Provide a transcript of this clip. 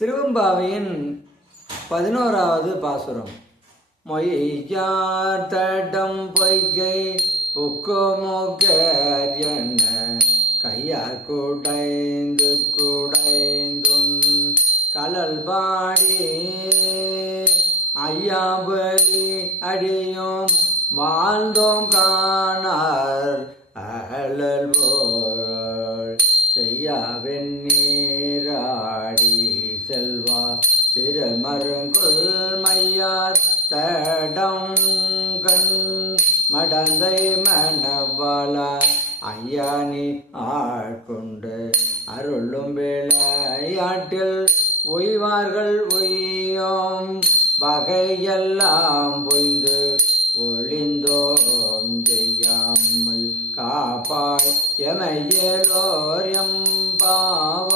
திருவெம்பாவையின் 11வது பாசுரம். மொய்யார் தடம் பொய்கை உக்குமுகர் என்ன கையார் குடைந்து குடைந்தும் கலல் பாடி ஐயாபலி அடியும் வாழ்ந்தோம் காணார் அழல் போல் செய்யாவென் நீராடி செல்வா திருமருங்குள் மையார் தடம் கண் மடந்தை மணவாளா ஐயானி ஆட்கொண்டு அருளும் விளையாட்டில் உய்வார்கள் உய்யோம் வகையெல்லாம் பொய்ந்து ஒளிந்தோம் செய்யாமல் காப்பாய் எமையலோர் எம்பாவாய்.